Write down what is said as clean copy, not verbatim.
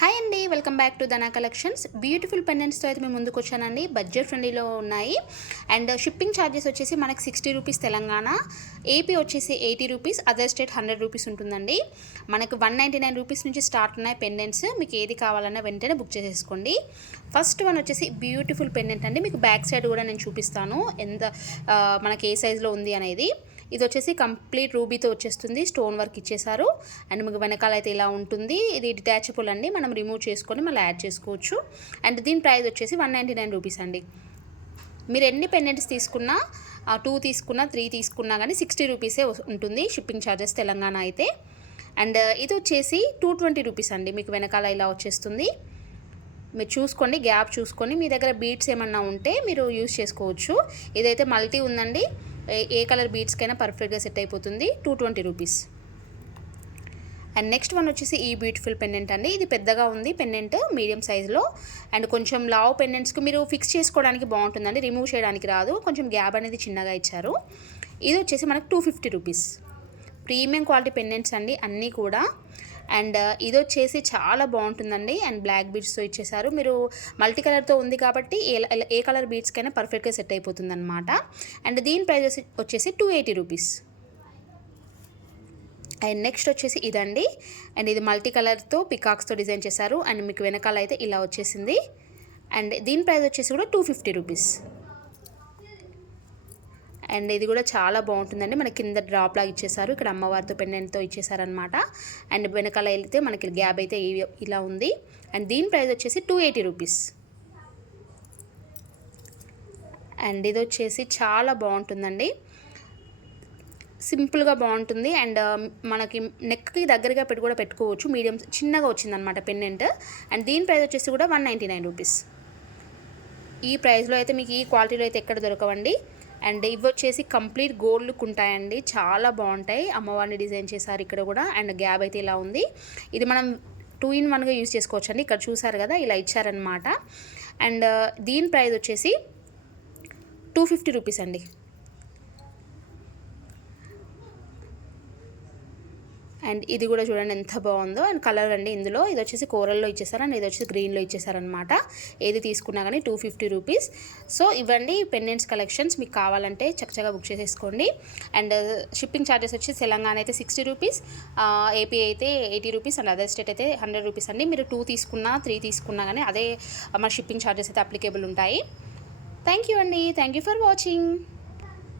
Hi అండి, welcome back to Dhana collections. Beautiful పెండెంట్స్తో అయితే మేము ముందుకు వచ్చానండి. బడ్జెట్ ఫ్రెండ్లీలో ఉన్నాయి. అండ్ షిప్పింగ్ ఛార్జెస్ వచ్చేసి మనకి 60 రూపీస్ తెలంగాణ, ఏపీ వచ్చేసి 80 రూపీస్, అదర్ స్టేట్ 100 రూపీస్ ఉంటుందండి. మనకు 199 రూపీస్ నుంచి స్టార్ట్ ఉన్నాయి పెండెంట్స్. మీకు ఏది కావాలన్నా వెంటనే బుక్ చేసేసుకోండి. ఫస్ట్ వన్ వచ్చేసి బ్యూటిఫుల్ పెండెంట్ అండి. మీకు బ్యాక్ సైడ్ కూడా నేను చూపిస్తాను ఎంత మనకి ఏ సైజులో ఉంది అనేది. ఇది వచ్చేసి కంప్లీట్ రూబీతో వచ్చేస్తుంది, స్టోన్ వర్క్ ఇచ్చేసారు. అండ్ మీకు వెనకాల అయితే ఇలా ఉంటుంది. ఇది డిటాచబుల్ అండి, మనం రిమూవ్ చేసుకొని మళ్ళీ యాడ్ చేసుకోవచ్చు. అండ్ దీని ప్రైస్ వచ్చేసి 199 రూపీస్ అండి. మీరు ఎన్ని పెండెంట్స్ తీసుకున్నా, 2 తీసుకున్నా 3 తీసుకున్నా కానీ 60 రూపీసే ఉంటుంది షిప్పింగ్ ఛార్జెస్ తెలంగాణ అయితే. అండ్ ఇది వచ్చేసి 220 రూపీస్ అండి. మీకు వెనకాల ఇలా వచ్చేస్తుంది. మీరు చూసుకోండి, గ్యాప్ చూసుకొని మీ దగ్గర బీడ్స్ ఏమన్నా ఉంటే మీరు యూజ్ చేసుకోవచ్చు. ఇదైతే మల్టీ ఉందండి, ఏ కలర్ బీడ్స్కైనా పర్ఫెక్ట్గా సెట్ అయిపోతుంది. 220 రూపీస్. అండ్ నెక్స్ట్ వన్ వచ్చేసి ఈ బ్యూటిఫుల్ పెండెంట్ అండి. ఇది పెద్దగా ఉంది పెండెంట్, మీడియం సైజులో. అండ్ కొంచెం లావ్ పెండెంట్స్కి మీరు ఫిక్స్ చేసుకోవడానికి బాగుంటుందండి, రిమూవ్ చేయడానికి రాదు. కొంచెం గ్యాప్ అనేది చిన్నగా ఇచ్చారు. ఇది వచ్చేసి మనకు 250 రూపీస్. ప్రీమియం క్వాలిటీ పెండెంట్స్ అండి అన్నీ కూడా. అండ్ ఇది వచ్చేసి చాలా బాగుంటుందండి. అండ్ బ్లాక్ బీడ్స్తో ఇచ్చేసారు. మీరు మల్టీ కలర్తో ఉంది కాబట్టి ఏ కలర్ బీడ్స్కైనా పర్ఫెక్ట్గా సెట్ అయిపోతుంది అనమాట. అండ్ దీని ప్రైస్ వచ్చేసి 280 రూపీస్. అండ్ నెక్స్ట్ వచ్చేసి ఇదండి. అండ్ ఇది మల్టీ కలర్తో పికాక్స్తో డిజైన్ చేశారు. అండ్ మీకు వెనకాల అయితే ఇలా వచ్చేసింది. అండ్ దీని ప్రైస్ వచ్చేసి కూడా 250 రూపీస్. అండ్ ఇది కూడా చాలా బాగుంటుందండి. మనకి కింద డ్రాప్ లాగా ఇచ్చేసారు, ఇక్కడ అమ్మవారితో పెండెంట్తో ఇచ్చేసారనమాట. అండ్ వెనకాల వెళ్తే మనకి గ్యాప్ అయితే ఇలా ఉంది. అండ్ దీని ప్రైస్ వచ్చేసి 280 రూపీస్. అండ్ ఇది వచ్చేసి చాలా బాగుంటుందండి, సింపుల్గా బాగుంటుంది. అండ్ మనకి నెక్కి దగ్గరగా కూడా పెట్టుకోవచ్చు. మీడియం చిన్నగా వచ్చిందనమాట పెండెంట్. అండ్ దీని ప్రైస్ వచ్చేసి కూడా 199 రూపీస్. ఈ ప్రైస్లో అయితే మీకు ఈ క్వాలిటీలో అయితే ఎక్కడ దొరకవండి. అండ్ ఇవి వచ్చేసి కంప్లీట్ గోల్డ్ లుక్ ఉంటాయండి, చాలా బాగుంటాయి. అమ్మవారిని డిజైన్ చేశారు ఇక్కడ కూడా. అండ్ గ్యాప్ అయితే ఇలా ఉంది. ఇది మనం 2 in 1గా యూజ్ చేసుకోవచ్చు అండి. ఇక్కడ చూసారు కదా, ఇలా ఇచ్చారనమాట. అండ్ దీని ప్రైస్ వచ్చేసి 250 రూపీస్ అండి. అండ్ ఇది కూడా చూడండి ఎంత బాగుందో. అండ్ కలర్ అండి ఇందులో, ఇది వచ్చేసి కోరల్లో ఇచ్చేసారు. అండ్ ఇది వచ్చేసి గ్రీన్లో ఇచ్చేసారనమాట. ఏది తీసుకున్నా కానీ 250 రూపీస్. సో ఇవ్వండి పెండెంట్స్ కలెక్షన్స్. మీకు కావాలంటే చక్కగా బుక్ చేసేసుకోండి. అండ్ షిప్పింగ్ ఛార్జెస్ వచ్చి తెలంగాణ అయితే 60 రూపీస్, ఏపీ అయితే 80 రూపీస్, అండ్ అదర్ స్టేట్ అయితే 100 రూపీస్ అండి. మీరు 2 తీసుకున్నా 3 తీసుకున్నా కానీ అదే మన షిప్పింగ్ ఛార్జెస్ అయితే అప్లికేబుల్ ఉంటాయి. థ్యాంక్ యూ అండి, థ్యాంక్ యూ ఫర్ వాచింగ్.